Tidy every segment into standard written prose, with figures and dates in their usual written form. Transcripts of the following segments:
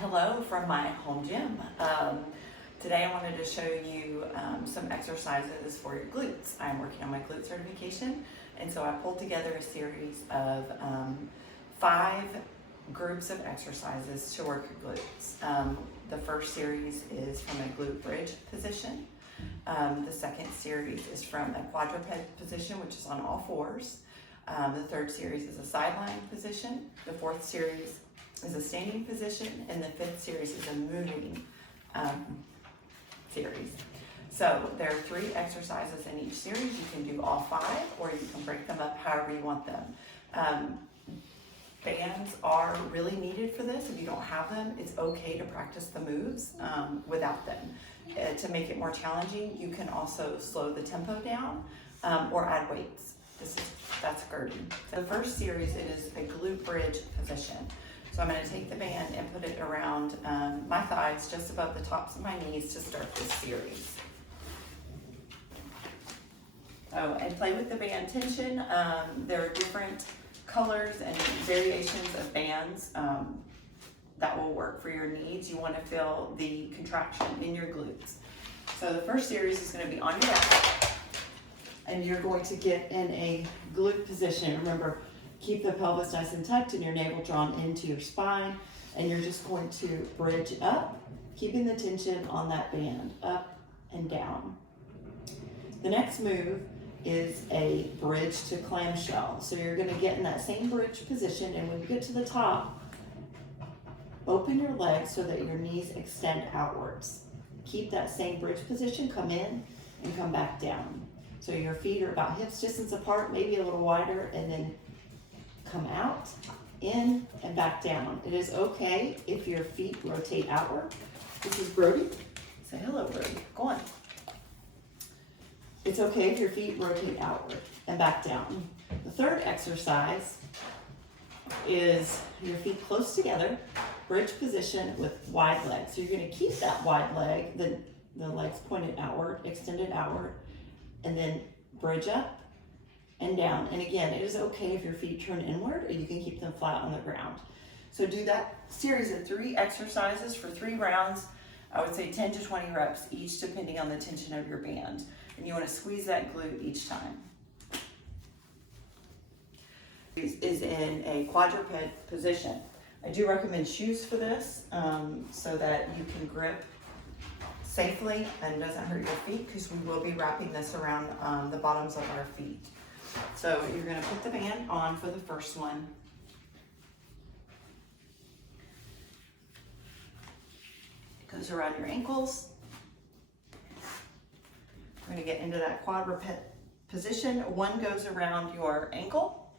Hello from my home gym. Today I wanted to show you some exercises for your glutes. I'm working on my glute certification, and so I pulled together a series of 5 groups of exercises to work your glutes. The first series is from a glute bridge position. The second series is from a quadruped position, which is on all fours. The third series is a sideline position. The fourth series is a standing position, and the fifth series is a moving series. So there are 3 exercises in each series. You can do all 5, or you can break them up however you want them. Bands are really needed for this. If you don't have them, it's okay to practice the moves without them. To make it more challenging, you can also slow the tempo down or add weights. That's Gertie. So the first series is a glute bridge position. So I'm going to take the band and put it around my thighs, just above the tops of my knees to start this series. Oh, and play with the band tension. There are different colors and variations of bands that will work for your needs. You want to feel the contraction in your glutes. So the first series is going to be on your back, and you're going to get in a glute position. Remember, keep the pelvis nice and tucked and your navel drawn into your spine, and you're just going to bridge up, keeping the tension on that band, up and down. The next move is a bridge to clamshell. So you're going to get in that same bridge position, and when you get to the top, open your legs so that your knees extend outwards. Keep that same bridge position, come in and come back down. So your feet are about hips distance apart, maybe a little wider, and then come out, in, and back down. It is okay if your feet rotate outward. This is Brody. Say hello, Brody. Go on. It's okay if your feet rotate outward and back down. The third exercise is your feet close together, bridge position with wide legs. So you're going to keep that wide leg, the legs pointed outward, extended outward, and then bridge up and down. And again, it is okay if your feet turn inward, or you can keep them flat on the ground. So do that series of 3 exercises for 3 rounds. I would say 10 to 20 reps each, depending on the tension of your band. And you want to squeeze that glute each time. Is in a quadruped position. I do recommend shoes for this so that you can grip safely and it doesn't hurt your feet, because we will be wrapping this around the bottoms of our feet. So you're going to put the band on for the first one. It goes around your ankles. We're going to get into that quadruped position. One goes around your ankle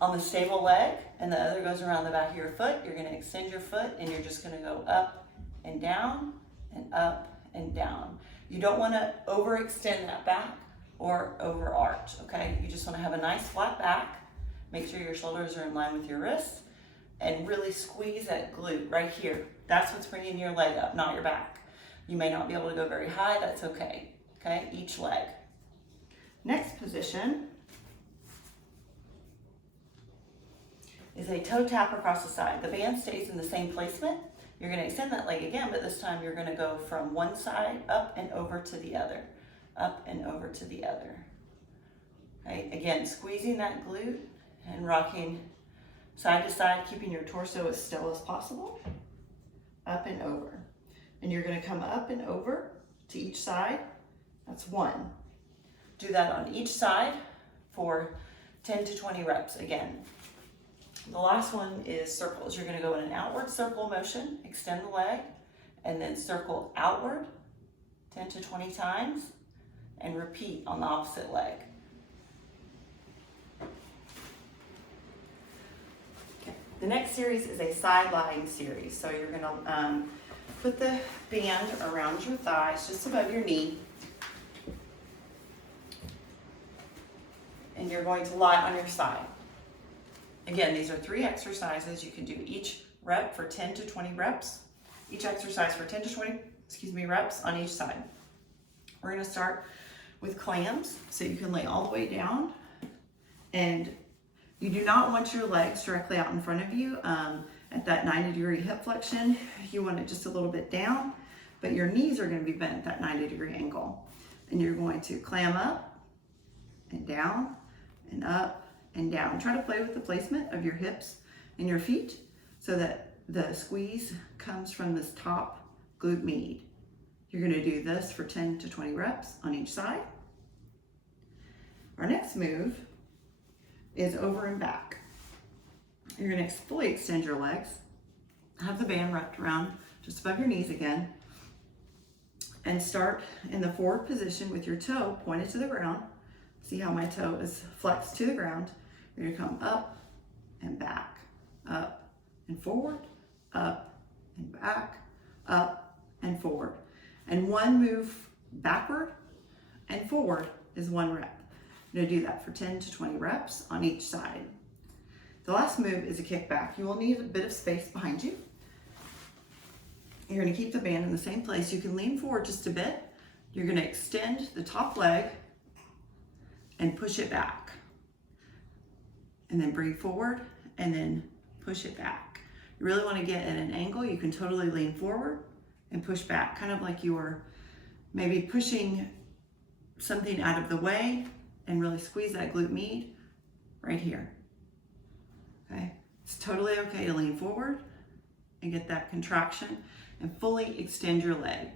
on the stable leg, and the other goes around the back of your foot. You're going to extend your foot, and you're just going to go up and down and up and down. You don't want to overextend that back or overarch, okay? You just want to have a nice flat back. Make sure your shoulders are in line with your wrists, and really squeeze that glute right here. That's what's bringing your leg up, not your back. You may not be able to go very high, that's okay, okay? Each leg. Next position is a toe tap across the side. The band stays in the same placement. You're going to extend that leg again, but this time you're going to go from one side up and over to the other. Up and over to the other. Okay, again, squeezing that glute and rocking side to side, keeping your torso as still as possible. Up and over. And you're going to come up and over to each side. That's 1. Do that on each side for 10 to 20 reps again. The last one is circles. You're going to go in an outward circle motion, extend the leg, and then circle outward 10 to 20 times, and repeat on the opposite leg. Okay. The next series is a side lying series. So you're going to put the band around your thighs, just above your knee, and you're going to lie on your side. Again, these are 3 exercises. You can do each rep for 10 to 20 reps. Each exercise for 10 to 20, reps on each side. We're going to start with clams, so you can lay all the way down, and you do not want your legs directly out in front of you. at that 90-degree hip flexion. You want it just a little bit down, but your knees are going to be bent at that 90-degree angle. And you're going to clam up and down and up and down. Try to play with the placement of your hips and your feet so that the squeeze comes from this top glute med. You're going to do this for 10 to 20 reps on each side. Our next move is over and back. You're going to fully extend your legs. Have the band wrapped around just above your knees again. And start in the forward position with your toe pointed to the ground. See how my toe is flexed to the ground. You're going to come up and back, up and forward, up and back, up and forward. And one move backward and forward is 1 rep. You're going to do that for 10 to 20 reps on each side. The last move is a kick back. You will need a bit of space behind you. You're going to keep the band in the same place. You can lean forward just a bit. You're going to extend the top leg and push it back. And then bring forward and then push it back. You really want to get at an angle. You can totally lean forward and push back, kind of like you were maybe pushing something out of the way, and really squeeze that glute med right here. Okay, it's totally okay to lean forward and get that contraction and fully extend your leg.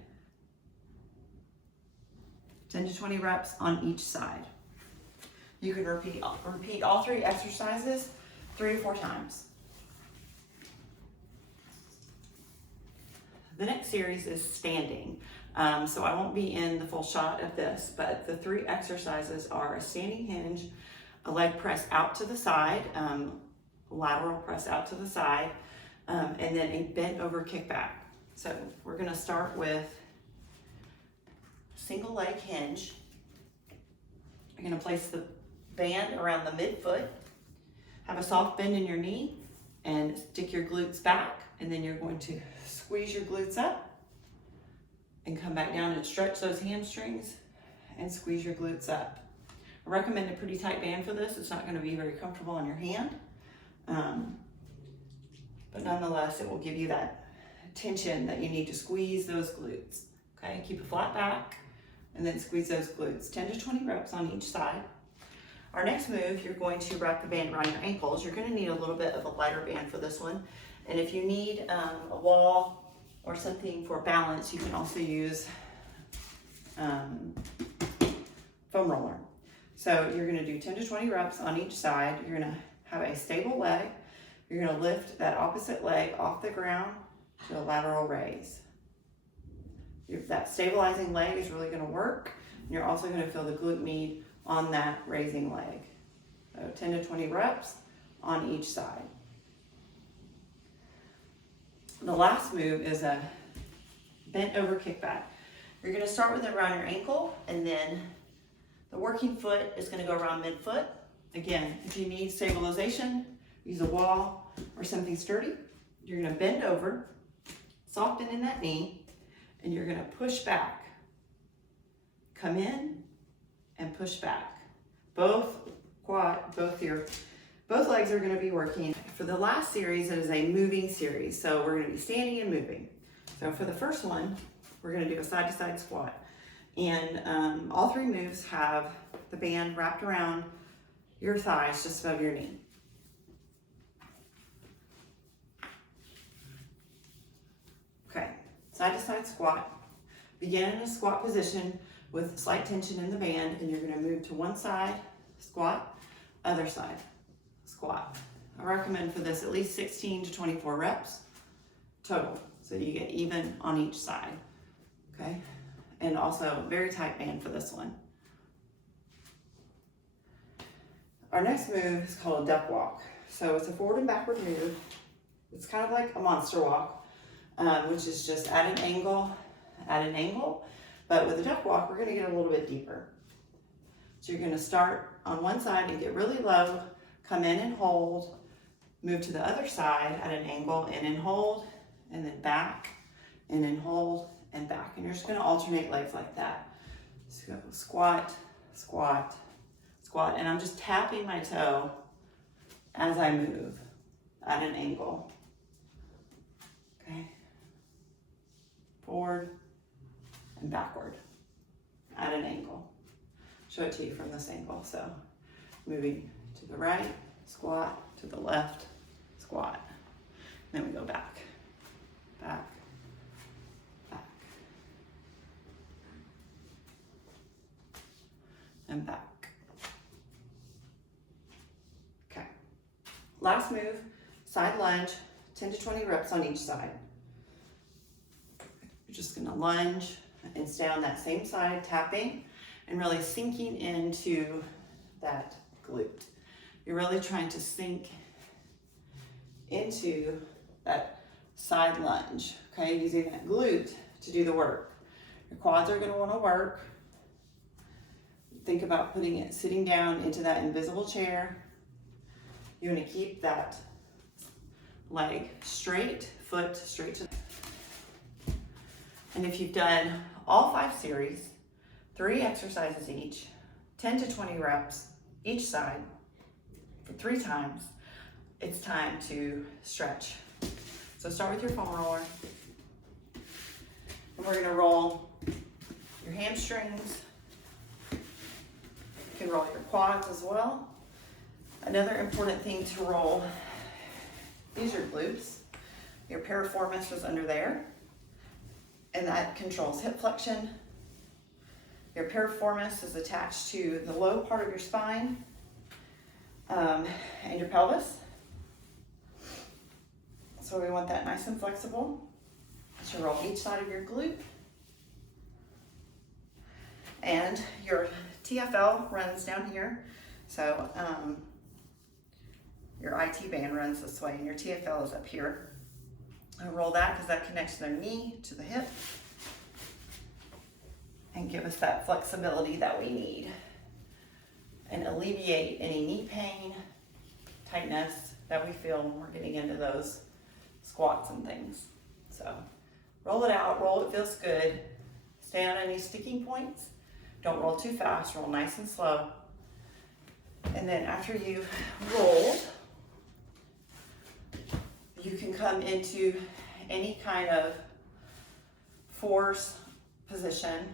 10 to 20 reps on each side. You can repeat all 3 exercises 3 or 4 times. The next series is standing. So I won't be in the full shot of this, but the 3 exercises are a standing hinge, a leg press out to the side, lateral press out to the side, and then a bent over kickback. So we're going to start with single leg hinge. You're going to place the band around the midfoot, have a soft bend in your knee, and stick your glutes back, and then you're going to squeeze your glutes up and come back down and stretch those hamstrings and squeeze your glutes up. I recommend a pretty tight band for this. It's not going to be very comfortable on your hand, but nonetheless it will give you that tension that you need to squeeze those glutes. Okay, keep a flat back and then squeeze those glutes. 10 to 20 reps on each side. Our next move, you're going to wrap the band around your ankles. You're going to need a little bit of a lighter band for this one. And if you need a wall or something for balance, you can also use foam roller. So you're going to do 10 to 20 reps on each side. You're going to have a stable leg. You're going to lift that opposite leg off the ground to a lateral raise. That stabilizing leg is really going to work. And you're also going to feel the glute med on that raising leg. So 10 to 20 reps on each side. The last move is a bent over kickback. You're going to start with it around your ankle, and then the working foot is going to go around midfoot. Again, if you need stabilization, use a wall or something sturdy. You're going to bend over, soften in that knee, and you're going to push back. Come in and push back. Both legs are going to be working. For the last series, it is a moving series. So we're going to be standing and moving. So for the first one, we're going to do a side-to-side squat. And all 3 moves have the band wrapped around your thighs just above your knee. Okay, side-to-side squat. Begin in a squat position with slight tension in the band, and you're going to move to one side, squat, other side, squat. I recommend for this at least 16 to 24 reps total, so you get even on each side, okay? And also very tight band for this one. Our next move is called a duck walk. So it's a forward and backward move. It's kind of like a monster walk, which is just at an angle, but with a duck walk, we're gonna get a little bit deeper. So you're gonna start on one side and get really low, come in and hold, move to the other side at an angle, in and hold, and then back, in and hold, and back. And you're just gonna alternate legs like that. So squat, squat, squat, and I'm just tapping my toe as I move at an angle. backward at an angle. Show it to you from this angle. So moving to the right, squat, to the left, squat. Then we go back, back, back, and back. Okay. Last move, side lunge, 10 to 20 reps on each side. You're just gonna lunge and stay on that same side, tapping and really sinking into that glute. You're really trying to sink into that side lunge, okay? Using that glute to do the work. Your quads are gonna wanna work. Think about putting it, sitting down into that invisible chair. You wanna keep that leg straight, foot straight to. And if you've done all 5 series, 3 exercises each, 10 to 20 reps each side for 3 times, it's time to stretch. So start with your foam roller. And we're gonna roll your hamstrings. You can roll your quads as well. Another important thing to roll is your glutes. Your piriformis is under there, and that controls hip flexion. Your piriformis is attached to the low part of your spine and your pelvis. So we want that nice and flexible. So roll each side of your glute. And your TFL runs down here. So your IT band runs this way and your TFL is up here. And roll that because that connects their knee to the hip and give us that flexibility that we need and alleviate any knee pain, tightness that we feel when we're getting into those squats and things. So roll it out, roll it feels good. Stay on any sticking points. Don't roll too fast, roll nice and slow. And then after you've rolled, you can come into any kind of force position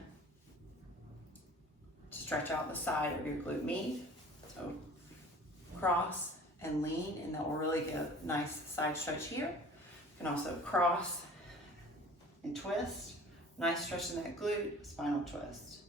to stretch out the side of your glute med. So cross and lean, and that will really give a nice side stretch here. You can also cross and twist. Nice stretch in that glute, spinal twist.